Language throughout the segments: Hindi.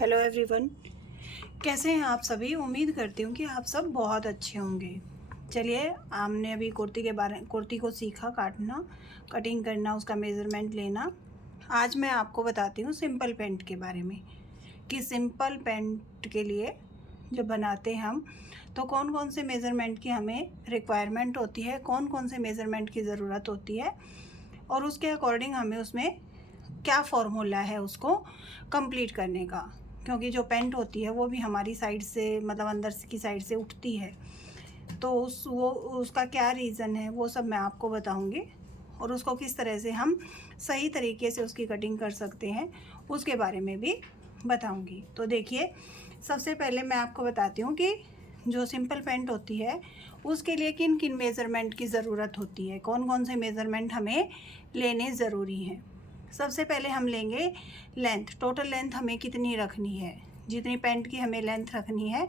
हेलो एवरीवन, कैसे हैं आप सभी। उम्मीद करती हूँ कि आप सब बहुत अच्छे होंगे। चलिए, हमने अभी कुर्ती को सीखा काटना, कटिंग करना, उसका मेज़रमेंट लेना। आज मैं आपको बताती हूँ सिंपल पैंट के बारे में कि सिंपल पैंट के लिए जब बनाते हैं हम तो कौन कौन से मेज़रमेंट की हमें रिक्वायरमेंट होती है, कौन कौन से मेज़रमेंट की ज़रूरत होती है और उसके अकॉर्डिंग हमें उसमें क्या फॉर्मूला है उसको कंप्लीट करने का। क्योंकि जो पैंट होती है वो भी हमारी साइड से, मतलब अंदर की साइड से उठती है, तो उसका क्या रीज़न है वो सब मैं आपको बताऊंगी और उसको किस तरह से हम सही तरीके से उसकी कटिंग कर सकते हैं उसके बारे में भी बताऊंगी। तो देखिए, सबसे पहले मैं आपको बताती हूँ कि जो सिंपल पैंट होती है उसके लिए किन किन मेज़रमेंट की ज़रूरत होती है, कौन कौन से मेज़रमेंट हमें लेने ज़रूरी हैं। सबसे पहले हम लेंगे लेंथ। टोटल लेंथ हमें कितनी रखनी है, जितनी पैंट की हमें लेंथ रखनी है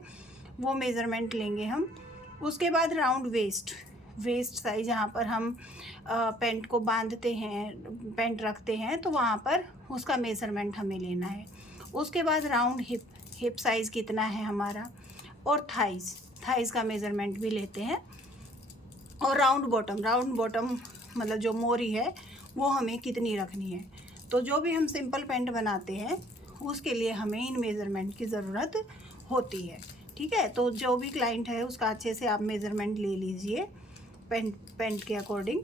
वो मेज़रमेंट लेंगे हम। उसके बाद राउंड वेस्ट साइज, जहाँ पर हम पैंट को बांधते हैं, पैंट रखते हैं, तो वहाँ पर उसका मेज़रमेंट हमें लेना है। उसके बाद राउंड हिप साइज़ कितना है हमारा, और थाइज़ का मेज़रमेंट भी लेते हैं। और राउंड बॉटम मतलब जो मोरी है वो हमें कितनी रखनी है। तो जो भी हम सिंपल पैंट बनाते हैं उसके लिए हमें इन मेज़रमेंट की ज़रूरत होती है। ठीक है, तो जो भी क्लाइंट है उसका अच्छे से आप मेज़रमेंट ले लीजिए पैंट के अकॉर्डिंग।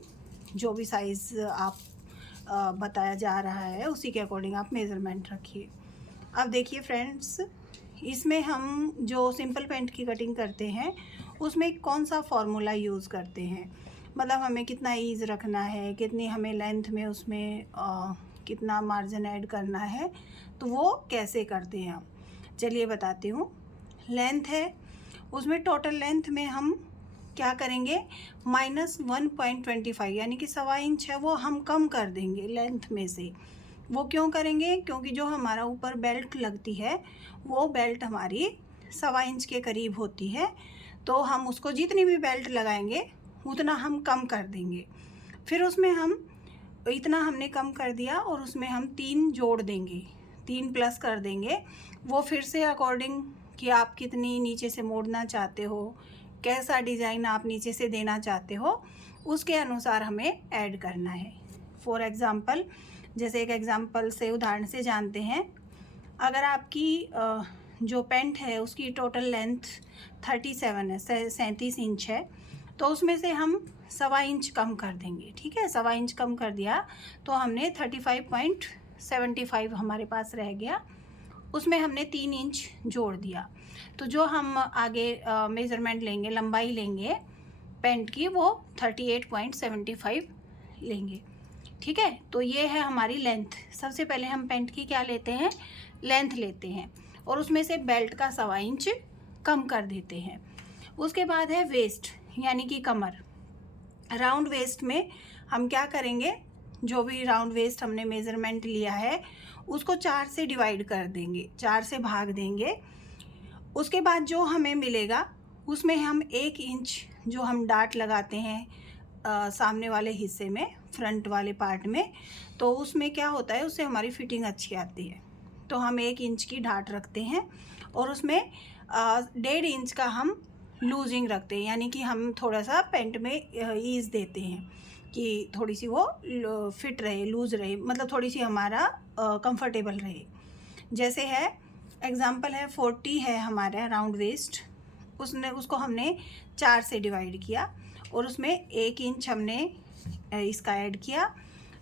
जो भी साइज़ आप बताया जा रहा है उसी के अकॉर्डिंग आप मेज़रमेंट रखिए। अब देखिए फ्रेंड्स, इसमें हम जो सिंपल पैंट की कटिंग करते हैं उसमें कौन सा फॉर्मूला यूज़ करते हैं, मतलब हमें कितना ईज रखना है, कितनी हमें लेंथ में उसमें कितना मार्जिन ऐड करना है, तो वो कैसे करते हैं हम। चलिए बताती हूँ। लेंथ है, उसमें टोटल लेंथ में हम क्या करेंगे, -1.25 यानी कि 1.25 है वो हम कम कर देंगे लेंथ में से। वो क्यों करेंगे, क्योंकि जो हमारा ऊपर बेल्ट लगती है वो बेल्ट हमारी 1.25 के करीब होती है, तो हम उसको जितनी भी बेल्ट लगाएंगे उतना हम कम कर देंगे। फिर उसमें हम इतना हमने कम कर दिया और उसमें हम 3 जोड़ देंगे, 3 प्लस कर देंगे। वो फिर से अकॉर्डिंग कि आप कितनी नीचे से मोड़ना चाहते हो, कैसा डिज़ाइन आप नीचे से देना चाहते हो, उसके अनुसार हमें ऐड करना है। फॉर एग्ज़ाम्पल, जैसे एक एग्ज़ाम्पल से, उदाहरण से जानते हैं। अगर आपकी जो पैंट है उसकी टोटल लेंथ 37 है, 37 इंच है, तो उसमें से हम 1.25 कम कर देंगे। ठीक है, 1.25 कम कर दिया तो हमने 35.75 हमारे पास रह गया, उसमें हमने 3 इंच जोड़ दिया। तो जो हम आगे मेज़रमेंट लेंगे, लंबाई लेंगे पैंट की, वो 38.75 लेंगे। ठीक है, तो ये है हमारी लेंथ। सबसे पहले हम पैंट की क्या लेते हैं, लेंथ लेते हैं और उसमें से बेल्ट का 1.25 कम कर देते हैं। उसके बाद है वेस्ट यानी कि कमर। राउंड वेस्ट में हम क्या करेंगे, जो भी राउंड वेस्ट हमने मेज़रमेंट लिया है उसको 4 से डिवाइड कर देंगे, 4 से भाग देंगे। उसके बाद जो हमें मिलेगा उसमें हम 1 इंच जो हम डाट लगाते हैं सामने वाले हिस्से में, फ्रंट वाले पार्ट में, तो उसमें क्या होता है, उससे हमारी फिटिंग अच्छी आती है। तो हम 1 इंच की डाट रखते हैं और उसमें 1.5 इंच का हम लूजिंग रखते हैं, यानी कि हम थोड़ा सा पेंट में ईज़ देते हैं कि थोड़ी सी वो फिट रहे, लूज़ रहे, मतलब थोड़ी सी हमारा कंफर्टेबल रहे। जैसे है एग्ज़ाम्पल है 40 है हमारा राउंड वेस्ट, उसको हमने 4 से डिवाइड किया और उसमें 1 इंच हमने इसका ऐड किया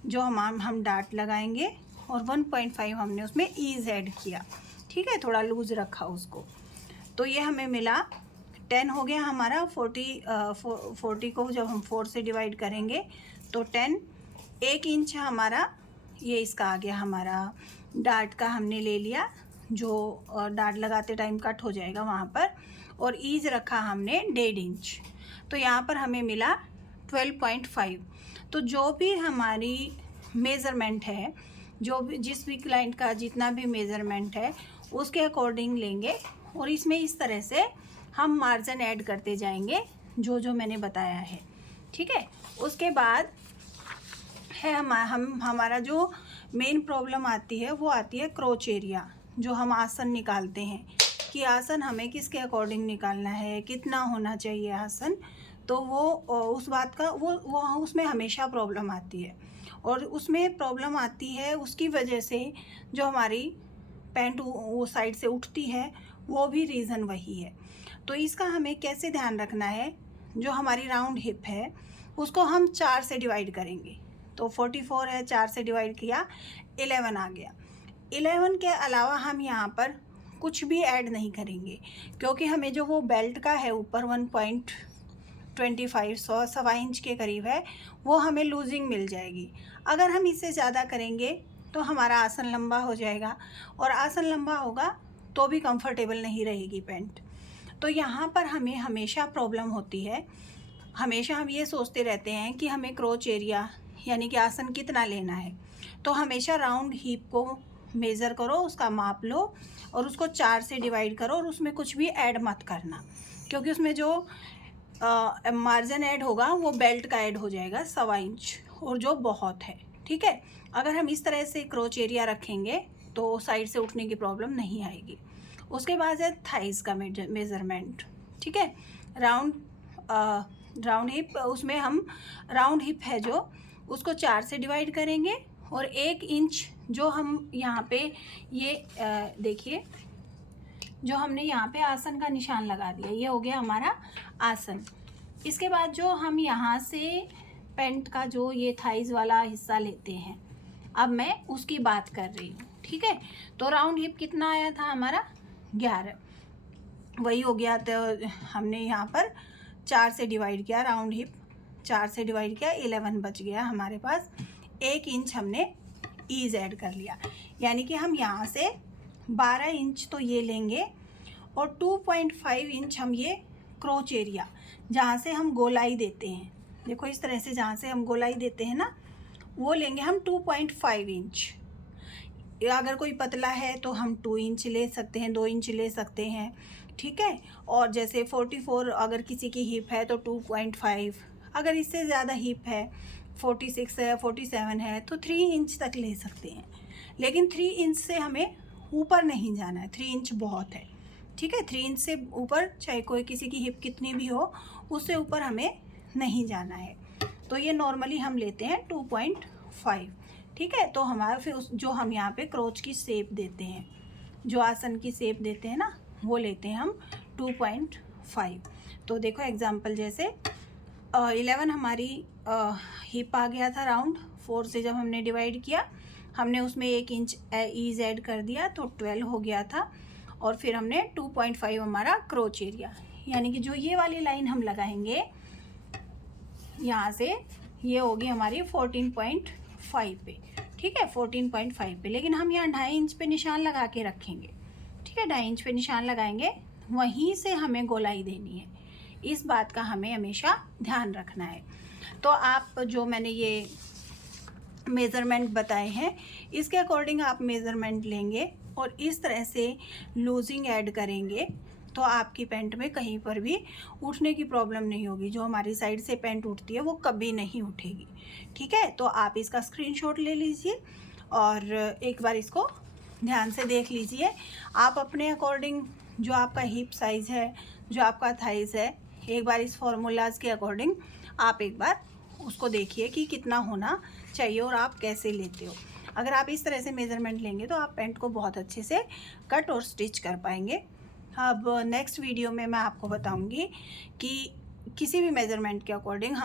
जो हम डाट लगाएंगे, और 1.5 हमने उसमें ईज़ ऐड किया। ठीक है, थोड़ा लूज़ रखा उसको। तो ये हमें मिला 10 हो गया हमारा। 40 को जब हम 4 से डिवाइड करेंगे तो 10। 1 इंच हमारा ये इसका आ गया, हमारा डाट का हमने ले लिया, जो डाट लगाते टाइम कट हो जाएगा वहाँ पर, और ईज़ रखा हमने 1.5 इंच। तो यहाँ पर हमें मिला 12.5। तो जो भी हमारी मेज़रमेंट है, जो भी जिस भी क्लाइंट का जितना भी मेज़रमेंट है उसके अकॉर्डिंग लेंगे और इसमें इस तरह से हम मार्जिन ऐड करते जाएंगे जो जो मैंने बताया है। ठीक है, उसके बाद है हमारा जो मेन प्रॉब्लम आती है वो आती है क्रोच एरिया। जो हम आसन निकालते हैं कि आसन हमें किसके अकॉर्डिंग निकालना है, कितना होना चाहिए आसन, तो वो उस बात का वो उसमें हमेशा प्रॉब्लम आती है। और उसमें प्रॉब्लम आती है उसकी वजह से जो हमारी पैंट वो साइड से उठती है, वो भी रीज़न वही है। तो इसका हमें कैसे ध्यान रखना है, जो हमारी राउंड हिप है उसको हम 4 से डिवाइड करेंगे। तो 44 है, 4 से डिवाइड किया 11 आ गया। 11 के अलावा हम यहाँ पर कुछ भी ऐड नहीं करेंगे, क्योंकि हमें जो वो बेल्ट का है ऊपर 1.25 सवा इंच के करीब है, वो हमें लूजिंग मिल जाएगी। अगर हम इससे ज़्यादा करेंगे तो हमारा आसन लंबा हो जाएगा, और आसन लंबा होगा तो भी कंफर्टेबल नहीं रहेगी पैंट। तो यहाँ पर हमें हमेशा प्रॉब्लम होती है, हमेशा हम ये सोचते रहते हैं कि हमें क्रोच एरिया यानी कि आसन कितना लेना है। तो हमेशा राउंड हिप को मेज़र करो, उसका माप लो और उसको 4 से डिवाइड करो, और उसमें कुछ भी ऐड मत करना, क्योंकि उसमें जो मार्जिन ऐड होगा वो बेल्ट का ऐड हो जाएगा 1.25 इंच, और जो बहुत है। ठीक है, अगर हम इस तरह से क्रोच एरिया रखेंगे तो साइड से उठने की प्रॉब्लम नहीं आएगी। उसके बाद है थाइज़ का मेज़रमेंट। ठीक है, राउंड हिप, उसमें हम राउंड हिप है जो उसको 4 से डिवाइड करेंगे, और 1 इंच जो हम यहाँ पे ये देखिए, जो हमने यहाँ पे आसन का निशान लगा दिया, ये हो गया हमारा आसन। इसके बाद जो हम यहाँ से पैंट का जो ये थाइज़ वाला हिस्सा लेते हैं, अब मैं उसकी बात कर रही हूँ। ठीक है, तो राउंड हिप कितना आया था हमारा 11, वही हो गया। तो हमने यहाँ पर 4 से डिवाइड किया, राउंड हिप 4 से डिवाइड किया, 11 बच गया हमारे पास। 1 इंच हमने ईज़ ऐड कर लिया, यानी कि हम यहाँ से 12 इंच तो ये लेंगे, और 2.5 इंच हम ये क्रोच एरिया जहाँ से हम गोलाई देते हैं, देखो इस तरह से जहाँ से हम गोलाई देते हैं ना, वो लेंगे हम 2.5 इंच। अगर कोई पतला है तो हम 2 इंच ले सकते हैं, 2 इंच ले सकते हैं। ठीक है, और जैसे 44 अगर किसी की हिप है तो 2.5, अगर इससे ज़्यादा हिप है 46 है, 47 है, तो 3 इंच तक ले सकते हैं। लेकिन 3 इंच से हमें ऊपर नहीं जाना है, 3 इंच बहुत है। ठीक है, 3 इंच से ऊपर चाहे कोई किसी की हिप कितनी भी हो, उससे ऊपर हमें नहीं जाना है। तो ये नॉर्मली हम लेते हैं 2.5। ठीक है, तो हमारा फिर जो हम यहाँ पे क्रोच की शेप देते हैं, जो आसन की शेप देते हैं ना, वो लेते हैं हम 2.5। तो देखो एग्जांपल, जैसे 11 हमारी हिप आ गया था राउंड, 4 से जब हमने डिवाइड किया, हमने उसमें 1 इंच ईज़ ऐड कर दिया तो 12 हो गया था। और फिर हमने 2.5 हमारा क्रोच एरिया, यानी कि जो ये वाली लाइन हम लगाएंगे यहाँ से, ये होगी हमारी 14.5 पे। ठीक है, 14.5 पे, लेकिन हम यहाँ 2.5 इंच पे निशान लगा के रखेंगे। ठीक है, 2.5 इंच पे निशान लगाएंगे, वहीं से हमें गोलाई देनी है। इस बात का हमें हमेशा ध्यान रखना है। तो आप जो मैंने ये मेज़रमेंट बताए हैं, इसके अकॉर्डिंग आप मेज़रमेंट लेंगे और इस तरह से लूजिंग ऐड करेंगे, तो आपकी पैंट में कहीं पर भी उठने की प्रॉब्लम नहीं होगी। जो हमारी साइड से पैंट उठती है वो कभी नहीं उठेगी। ठीक है, तो आप इसका स्क्रीनशॉट ले लीजिए और एक बार इसको ध्यान से देख लीजिए। आप अपने अकॉर्डिंग, जो आपका हिप साइज़ है, जो आपका थाइज़ है, एक बार इस फॉर्मूलाज के अकॉर्डिंग आप एक बार उसको देखिए कि कितना होना चाहिए और आप कैसे लेते हो। अगर आप इस तरह से मेज़रमेंट लेंगे तो आप पैंट को बहुत अच्छे से कट और स्टिच कर पाएंगे। अब नेक्स्ट वीडियो में मैं आपको बताऊंगी कि किसी भी मेज़रमेंट के अकॉर्डिंग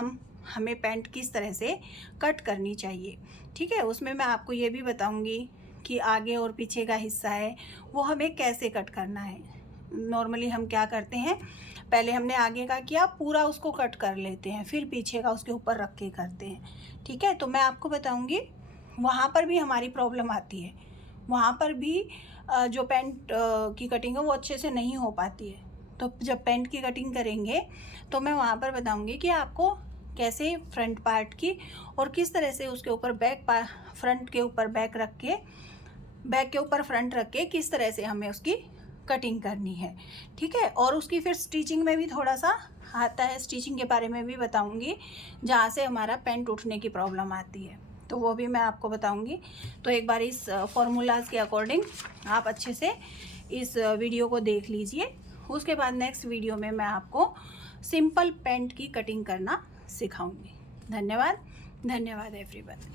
हमें पैंट किस तरह से कट करनी चाहिए। ठीक है, उसमें मैं आपको ये भी बताऊंगी कि आगे और पीछे का हिस्सा है वो हमें कैसे कट करना है। नॉर्मली हम क्या करते हैं, पहले हमने आगे का किया, पूरा उसको कट कर लेते हैं, फिर पीछे का उसके ऊपर रख के करते हैं। ठीक है, तो मैं आपको बताऊंगी, वहाँ पर भी हमारी प्रॉब्लम आती है, वहाँ पर भी जो पैंट की कटिंग है वो अच्छे से नहीं हो पाती है। तो जब पैंट की कटिंग करेंगे तो मैं वहाँ पर बताऊंगी कि आपको कैसे फ्रंट पार्ट की और किस तरह से उसके ऊपर फ्रंट के ऊपर बैक रख के, बैक के ऊपर फ्रंट रख के किस तरह से हमें उसकी कटिंग करनी है। ठीक है, और उसकी फिर स्टिचिंग में भी थोड़ा सा आता है, स्टिचिंग के बारे में भी बताऊंगी, जहाँ से हमारा पैंट उठने की प्रॉब्लम आती है। तो वो भी मैं आपको बताऊंगी। तो एक बार इस फॉर्मूलाज के अकॉर्डिंग आप अच्छे से इस वीडियो को देख लीजिए। उसके बाद नेक्स्ट वीडियो में मैं आपको सिंपल पैंट की कटिंग करना सिखाऊंगी। धन्यवाद, धन्यवाद एवरीवन।